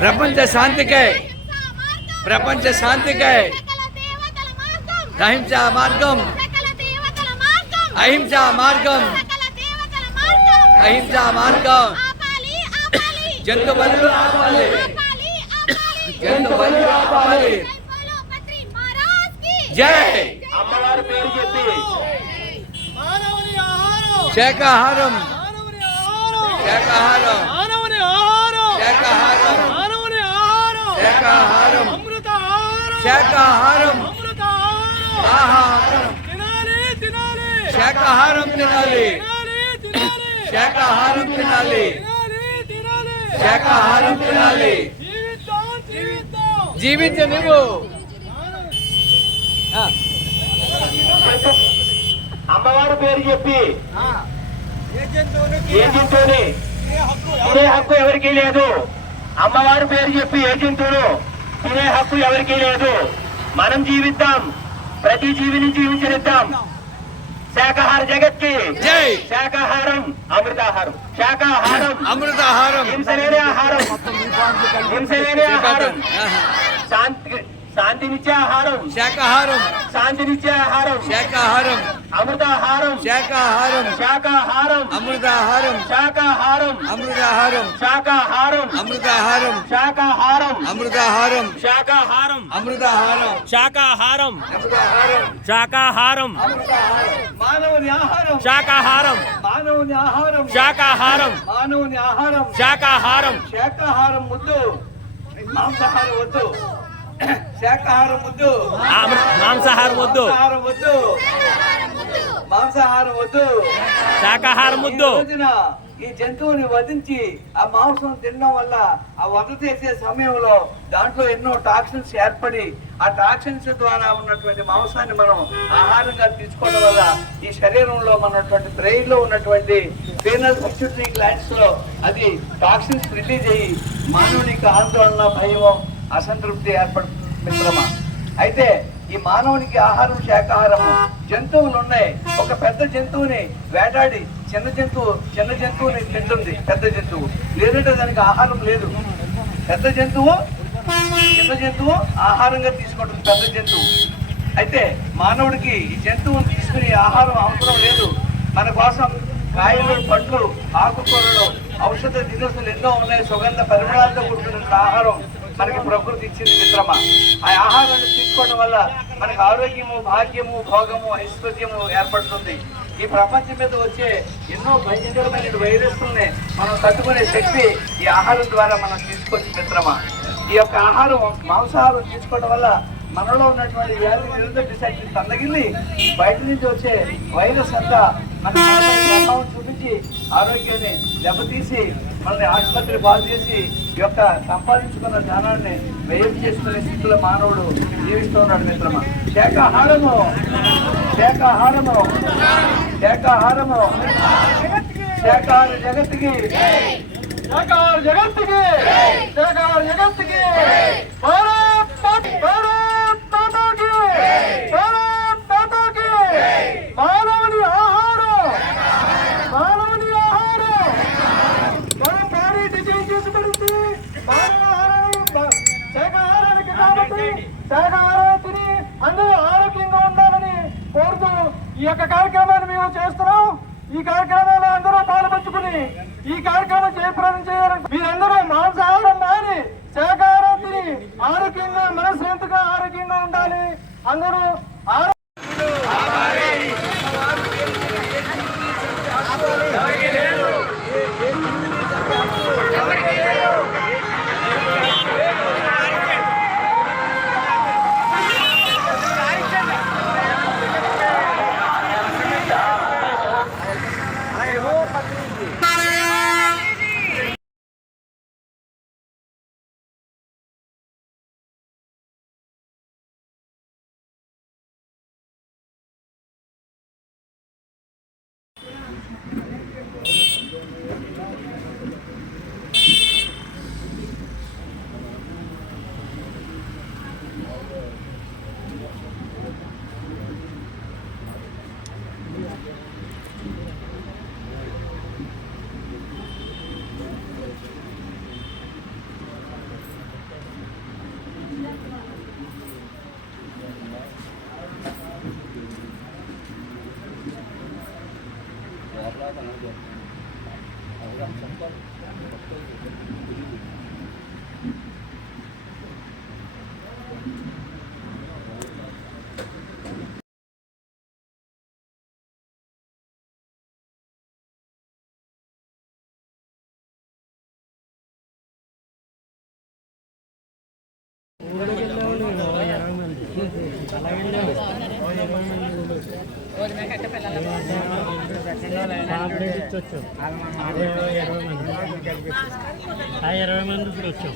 ప్రపంచ శాంతికై ప్రపంచ శాంతికై అహింసా మార్గం అహింసా మార్గం అహింసా మార్గం జంతు బలులు ఆపాలి జంతు బలులు ఆపాలి జై అమ్మవారి పేరు చెప్పి శాకాహారం శాకాహారం శాకాహారం శాకాహారం శాకాహారం ఆహారం శాకాహారం తినాలి శాకాహారం తినాలి శాకాహారం తినాలి జీవించ నువ్వు అమ్మవారి పేరు చెప్పి ఏ జంతువుని తినే హక్కు ఎవరికీ లేదు. అమ్మవారి పేరు చెప్పి ఏ జంతువును తినే హక్కు ఎవరికీ లేదు. మనం జీవిద్దాం, ప్రతి జీవిని జీవించనిద్దాం. శాకాహార జగత్కి జై. శాకాహారం అమృతాహారం, శాకాహారం అమృతాహారం, హింసలేని ఆహారం, హింసలేని ఆహారం, శాంతినిచ్చే ఆహారం, శాకాహారం శాంతినిచ్చే ఆహారం, శాకాహారం అమృతాహారం, శాకాహారం శాకాహారం, అమృతాహారం శాకాహారం, అమృతాహారం శాకాహారం, అమృతాహారం శాకాహారం, అమృతాహారం శాకాహారం, అమృతాహారం శాకాహారం, అమృతాహారం శాకాహారం, మానవుని ఆహారం శాకాహారం, మానవుని ఆహారం శాకాహారం, మానవుని ఆహారం శాకాహారం, శాకాహారం ముద్దు మాంసాహారం వద్దు శాకాహారం వద్దు మాంసాహారం వద్దు, మాంసాహారం వద్దు మాంసాహారం వద్దు శాకాహారం వద్దు. ఈ జంతువుని వధించి ఆ మాంసం తినడం వల్ల ఆ వధ చేసే సమయంలో దాంట్లో ఎన్నో టాక్సిన్స్ ఏర్పడి ఆ టాక్సిన్స్ ద్వారా ఉన్నటువంటి మాంసాన్ని మనం ఆహారంగా తీసుకోవడం వల్ల ఈ శరీరంలో ఉన్నటువంటి బ్రెయిన్ లో ఉన్నటువంటి స్పీనల్ పిట్యూటరీ గ్లాండ్స్ లో అది టాక్సిన్స్ రిలీజ్ అయ్యి మానవునికి ఆందోళన, భయం, అసంతృప్తి ఏర్పడుతుంది మిత్రమా. అయితే ఈ మానవునికి ఆహారం శాకాహారము. జంతువులు ఉన్నాయి. ఒక పెద్ద జంతువుని వేటాడి చిన్న జంతువుని తింటుంది. పెద్ద జంతువు లేదంటే దానికి ఆహారం లేదు. పెద్ద జంతువు చిన్న జంతువు ఆహారంగా తీసుకుంటుంది పెద్ద జంతువు. అయితే మానవుడికి ఈ జంతువుని తీసుకునే ఆహారం అవసరం లేదు. మన కోసం కాయలు, పండ్లు, ఆకుకూరలు, ఔషధ దినుసులు ఎన్నో ఉన్నాయి. సుగంధ పరిమళాలతో కూడుకున్న ఆహారం మనకి ప్రకృతి ఇచ్చింది మిత్రమా. ఆ ఆహారాన్ని తీసుకోవడం వల్ల మనకు ఆరోగ్యము, భాగ్యము, భోగము, ఐశ్వర్యము ఏర్పడుతుంది. ఈ ప్రపంచం మీద వచ్చే ఎన్నో భయంకరమైన వైరస్లని మనం తట్టుకునే శక్తి ఈ ఆహారం ద్వారా మనం తీసుకోవచ్చు మిత్రమా. ఈ యొక్క ఆహారం, మాంసాహారం తీసుకోవడం వల్ల మనలో ఉన్నటువంటి వ్యాధి నిరోధక శక్తి తగ్గగిల్లి బయట నుంచి వచ్చే వైరస్ అంతా మన ప్రభావం చూపించి ఆరోగ్యాన్ని దెబ్బతీసి మనల్ని ఆసుపత్రి పాలు చేసి ఈ యొక్క సంపాదించుకున్న ధనాన్ని వ్యయం చేసుకునే స్థితిలో మానవుడు జీవిస్తూ ఉన్నాడు మిత్రమా. శాకాహారము శాకాహారము శాకాహారము శాకాహార జగత్తుకి శాకాహార జగత్తుకి శాకాహార జగత్తుకి మానవుని ఆహారం మానవుని ఆహారం మన బాడీ డిజైన్ చేసుకుంటుంది. శాకాహారానికి కాబట్టి శాకాహారం తిని అందరూ ఆరోగ్యంగా ఉండాలని కోరుతూ ఈ యొక్క కార్యక్రమాన్ని మేము చేస్తున్నాం. ఈ కార్యక్రమంలో అందరూ పాల్పంచుకుని ఈ కార్యక్రమం జయప్రదం చేయాలని మీరందరూ మాంసాహారం మాని శాకాహారం తిని ఆరోగ్యంగా, మనశ్శాంతిగా ఆరోగ్యంగా ఉండాలి. అందరూ ఇరవై మంది ఇప్పుడు వచ్చాం.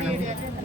Thank you.